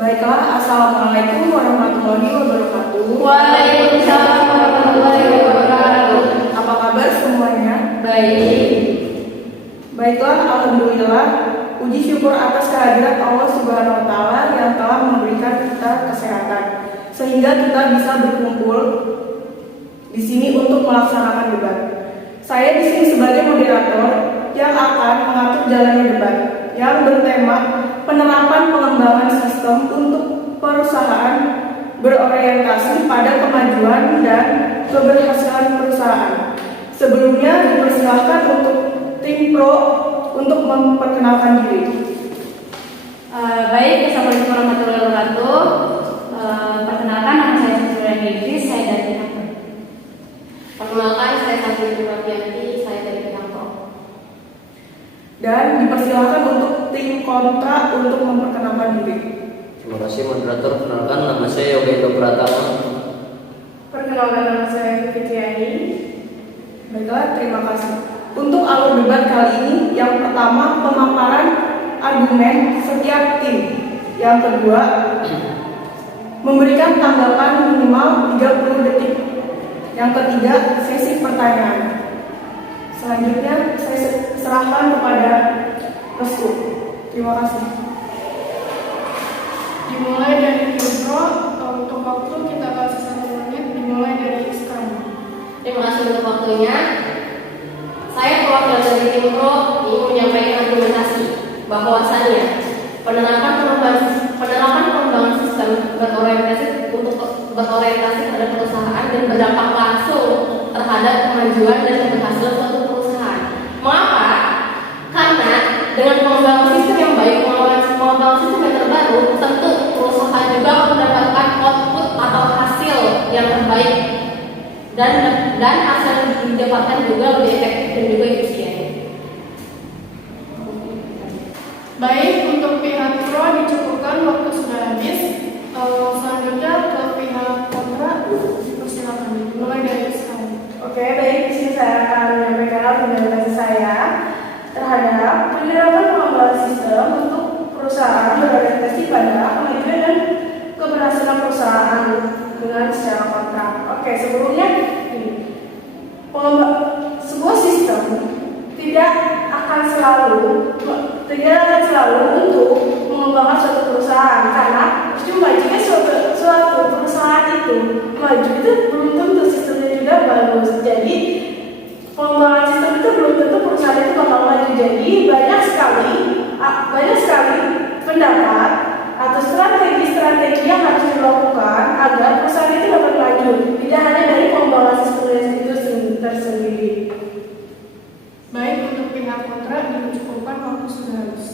Baiklah, Assalamualaikum warahmatullahi wabarakatuh. Waalaikumsalam warahmatullahi wabarakatuh. Apa kabar semuanya? Baik. Baiklah, alhamdulillah. Puji syukur atas kehadiran Allah Subhanahu wa taala yang telah memberikan kita kesehatan sehingga kita bisa berkumpul di sini untuk melaksanakan debat. Saya di sini sebagai moderator yang akan mengatur jalannya debat yang bertema penerapan pengembangan sistem untuk perusahaan berorientasi pada kemajuan dan keberhasilan perusahaan. Sebelumnya dipersilahkan untuk tim pro untuk memperkenalkan diri. Baik, Assalamualaikum warahmatullahi wabarakatuh. Perkenalkan, nama saya Suryani Idris, saya dari Bidang Pro. Perkenalkan, saya Safri Rafianti, saya dari Bidang Pro. Dan dipersilahkan untuk tim kontra untuk memperkenalkan diri. Terima kasih moderator. Perkenalkan, nama saya Yoga Indo Pratama. Perkenalkan, nama saya Fitriani. Baiklah, terima kasih. Untuk alur debat kali ini, yang pertama pemaparan argumen setiap tim. Yang kedua, memberikan tanggapan minimal 30 detik. Yang ketiga, sesi pertanyaan. Selanjutnya, saya serahkan kepada Restu. Terima kasih. Dimulai dari intro, untuk waktu kita kasih 1 menit, dimulai dari sekarang. Terima kasih untuk waktunya. Saya perwakilan dari tim Pro ingin menyampaikan argumentasi bahwasannya penerapan pengembangan sistem berorientasi pada perusahaan dan berdampak langsung terhadap kemajuan dan keberhasilan suatu perusahaan. Mengapa? Karena dengan pengembangan sistem yang baik, pengembangan sistem yang terbaru, tentu perusahaan juga mendapatkan output atau hasil yang terbaik dan hasil yang didapatkan juga lebih efektif dan juga efisien. Baik, untuk pihak pro dicukupkan, waktu sudah habis. Selanjutnya ke pihak kontra, dipersilakan. Dimulai dari sekarang. Oke, baik. Di sini saya akan menyampaikan argumentasi saya terhadap penerapan pengembangan sistem untuk perusahaan berorientasi pada kemajuan dan keberhasilan perusahaan dengan secara kontra. Oke, sebelumnya sebuah sistem tidak akan selalu untuk mengembangkan suatu perusahaan, karena cuma jika suatu perusahaan itu maju itu belum tentu sistemnya juga bagus. Jadi pengembangan sistem itu belum tentu perusahaan itu bakal maju. Jadi banyak sekali pendapat atau strategi yang harus dilakukan agar perusahaan itu dapat maju. Tidak hanya dari pengembangan sistem itu tersendiri. Baik, untuk pihak kontra dicukupkan, waktu sudah habis.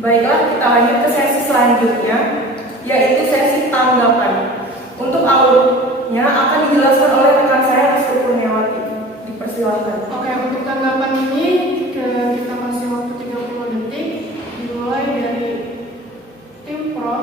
Baiklah, kita lanjut ke sesi selanjutnya, yaitu sesi tanggapan. Untuk alurnya akan dijelaskan oleh rekan saya, Restu Kurniawati. Dipersilakan. Oke, untuk tanggapan ini kita kasih waktu 30 detik. Dimulai dari tim pro,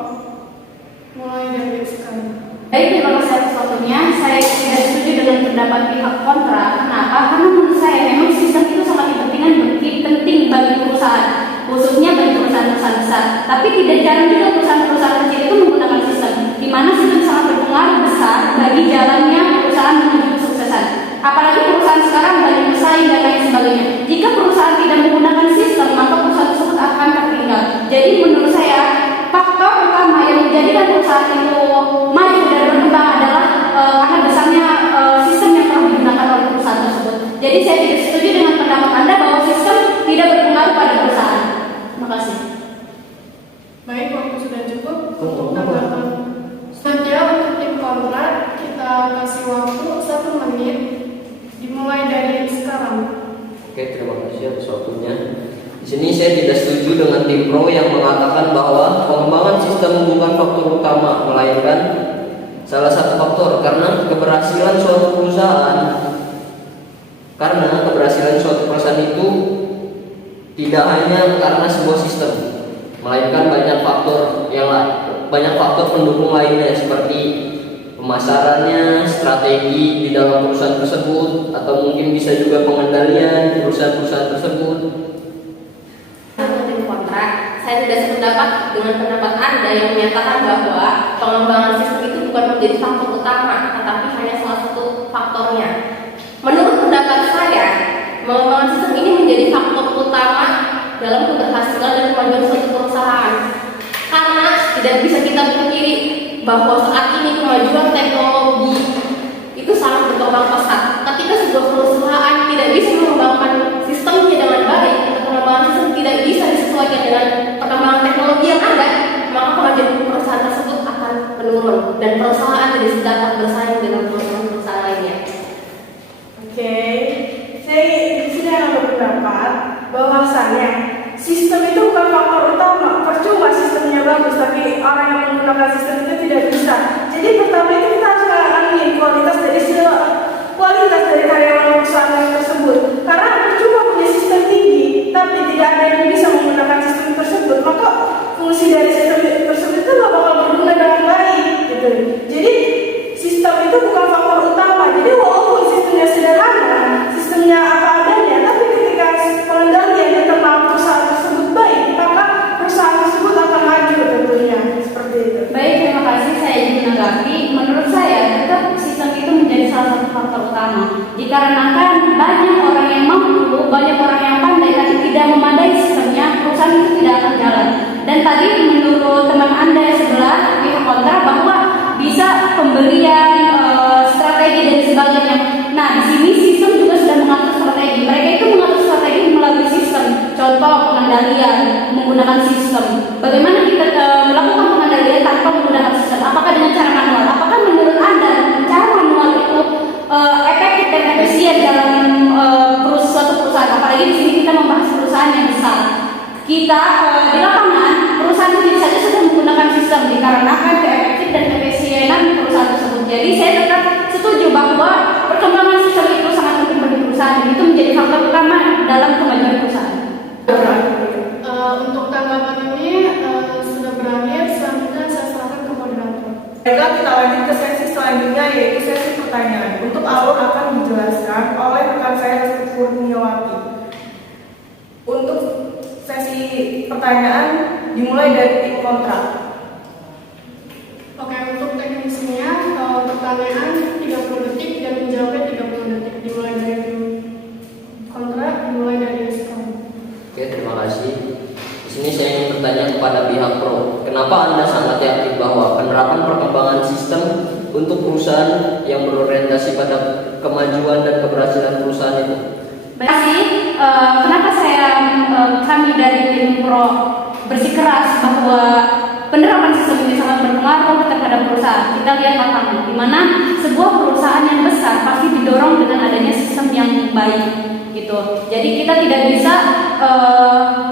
mulai dari sekarang. Baik, terima kasih atas waktunya. Saya tidak setuju dengan pendapat pihak kontra. Kenapa? Karena menurut saya memang sistem itu sangat penting bagi perusahaan, khususnya bagi perusahaan-perusahaan besar. Tapi tidak jarang juga perusahaan-perusahaan kecil itu menggunakan sistem, di mana sistem sangat berpengaruh besar bagi jalannya perusahaan menuju kesuksesan. Apalagi perusahaan sekarang banyak bersaing dan lain sebagainya. Jika perusahaan tidak menggunakan sistem, maka perusahaan tersebut akan tertinggal. Jadi menurut saya faktor utama yang menjadikan perusahaan itu maju dan berkembang adalah karena besarnya sistem yang telah digunakan oleh perusahaan tersebut. Jadi saya tidak setuju dengan pendapat Anda bahwa sistem tidak berpengaruh pada perusahaan. Terima kasih. Baik, waktu sudah cukup untuk tanggapan. Selanjutnya untuk tim kontra kita kasih waktu 1 menit. Dimulai dari sekarang. Oke, terima kasih atas waktunya. Di sini saya tidak setuju dengan tim pro yang mengatakan bahwa pengembangan sistem bukan faktor utama, melainkan salah satu faktor karena keberhasilan suatu perusahaan itu tidak hanya karena sebuah sistem, melainkan banyak faktor pendukung lainnya seperti pemasarannya, strategi di dalam perusahaan tersebut, atau mungkin bisa juga pengendalian perusahaan-perusahaan tersebut. Tim kontrak, saya tidak sependapat dengan pendapat Anda yang menyatakan bahwa pengembangan sistem itu bukan menjadi faktor utama, tetapi hanya salah satu faktornya. Menurut pendapat saya, pengembangan sistem ini menjadi faktor utama dalam keberhasilan dan kemajuan suatu perusahaan. Karena tidak bisa kita pungkiri bahwa saat ini kemajuan teknologi itu sangat berkembang pesat. Ketika sebuah perusahaan tidak bisa mengembangkan sistemnya dengan baik, atau pengembangan sistem tidak bisa disesuaikan dengan perkembangan teknologi yang ada, maka kemajuan perusahaan tersebut akan menurun dan perusahaan tidak dapat bersaing dengan perusahaan-perusahaan lainnya. Oke, saya di sini akan berpendapat bahwasannya sistem itu bukan faktor utama. Percuma sistemnya bagus, tapi orang yang menggunakan sistem itu tidak bisa. Jadi pertama itu kita harus mengambil kualitas dari karyawan perusahaan tersebut. Karena percuma punya sistem tinggi, tapi tidak ada yang bisa menggunakan sistem tersebut, maka fungsi dari sistem tersebut itu nggak bakal berguna dengan baik, gitu. Jadi sistem itu bukan faktor utama. Jadi walaupun sistemnya sederhana, sistemnya apa adanya, tapi ketika pengendalian internal perusahaan tersebut baik, maka perusahaan tersebut akan maju tentunya. Seperti itu. Baik, terima kasih. Saya ingin menanggapi. Menurut saya, tetap sistem itu menjadi salah satu faktor utama. Dikarenakan banyak orang yang mampu, banyak orang yang pandai, tapi tidak memadai sistemnya, perusahaan itu tidak akan jalan. Dan tadi menurut teman Anda sebelah pihak kontra bahwa bisa pembelian, strategi dan sebagainya. Nah, di sini sistem juga sudah mengatur strategi. Mereka itu mengatur strategi melalui sistem. Contoh pengendalian menggunakan sistem. Bagaimana kita melakukan pengendalian tanpa menggunakan sistem? Apakah dengan cara manual? Apakah menurut Anda cara manual itu efektif dan efisien dalam suatu perusahaan? Apalagi di sini kita membahas perusahaan yang besar. Kita di lapangan perusahaan itu saja sudah menggunakan sistem dikarenakan keefektif dan efisienan perusahaan tersebut. Jadi saya tetap setuju bahwa perkembangan sistem itu sangat penting bagi perusahaan dan itu menjadi faktor utama dalam kemajuan perusahaan. Untuk tanggapan ini sudah berakhir. Selanjutnya saya serahkan ke moderator. Baiklah, kita lanjut ke sesi selanjutnya, yaitu sesi pertanyaan. Untuk alur akan dijelaskan oleh rekan saya Restu Kurniawati. Untuk sesi pertanyaan dimulai dari tim kontra. Oke, untuk teknisnya pertanyaan 30 detik dan menjawabnya 30 detik. Dimulai dari tim kontra, dimulai dari sekarang. Oke, terima kasih. Di sini saya ingin bertanya kepada pihak pro, kenapa Anda sangat yakin bahwa penerapan perkembangan sistem untuk perusahaan yang berorientasi pada kemajuan dan keberhasilan perusahaan itu? Baik, kenapa kami dari tim pro bersikeras bahwa penerapan sistem ini sangat berpengaruh terhadap perusahaan. Kita lihat lapangan, di mana sebuah perusahaan yang besar pasti didorong dengan adanya sistem yang baik, gitu. Jadi kita tidak bisa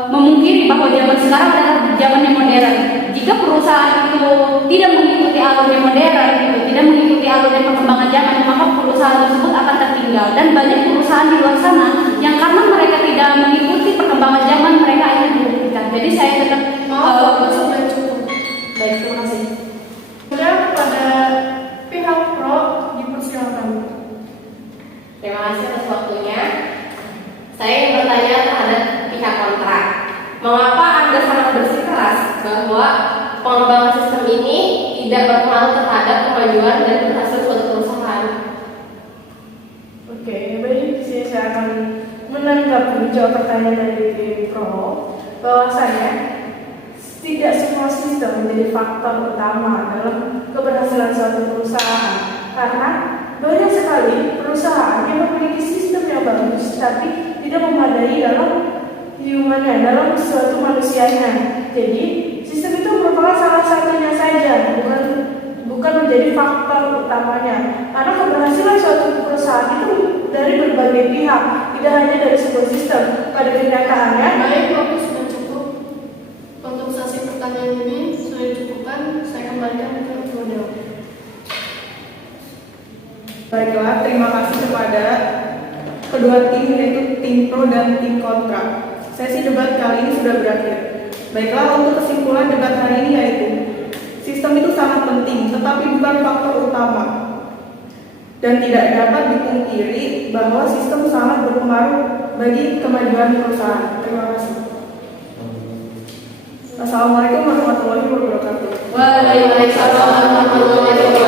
memungkiri bahwa zaman sekarang adalah zaman yang modern. Jika perusahaan itu tidak mengikuti alur yang modern, gitu, tidak mengikuti alur dan perkembangan zaman, maka perusahaan tersebut akan tertinggal. Dan banyak perusahaan di luar sana yang karena mereka tidak mengikuti perkembangan zaman, mereka akan dirugikan. Jadi saya tetap sudah cukup. baik, terima kasih. Sudah pada pihak pro dipersilakan. Terima kasih atas waktunya. Saya ingin bertanya terhadap pihak kontra. Mengapa Anda sangat bersikeras bahwa pengembangan sistem ini tidak berpengaruh terhadap kemajuan dan keberhasilan suatu perusahaan? Oke, baik. Di sini saya akan menanggapi jawab pertanyaan dari tim pro bahwasanya tidak semua sistem menjadi faktor utama dalam keberhasilan suatu perusahaan, karena banyak sekali perusahaan yang memiliki sistem yang bagus tapi tidak memadai dalam humannya, dalam suatu manusianya. Jadi sistem itu merupakan salah satunya saja, bukan menjadi faktor utamanya. Karena keberhasilan suatu perusahaan itu dari berbagai pihak, tidak hanya dari sebuah sistem. Pada kenyataannya, Baik, waktu sudah cukup. Untuk sesi pertanyaan ini sudah dicukupkan. Saya kembalikan ke moderator. Baiklah, terima kasih kepada kedua tim, yaitu tim pro dan tim kontra. Sesi debat kali ini sudah berakhir. Baiklah, untuk kesimpulan debat hari ini yaitu sistem itu sangat penting, tetapi bukan faktor utama. Dan tidak dapat dipungkiri bahwa sistem sangat berpengaruh bagi kemajuan perusahaan. Terima kasih. Assalamualaikum warahmatullahi wabarakatuh. Waalaikumsalam warahmatullahi wabarakatuh.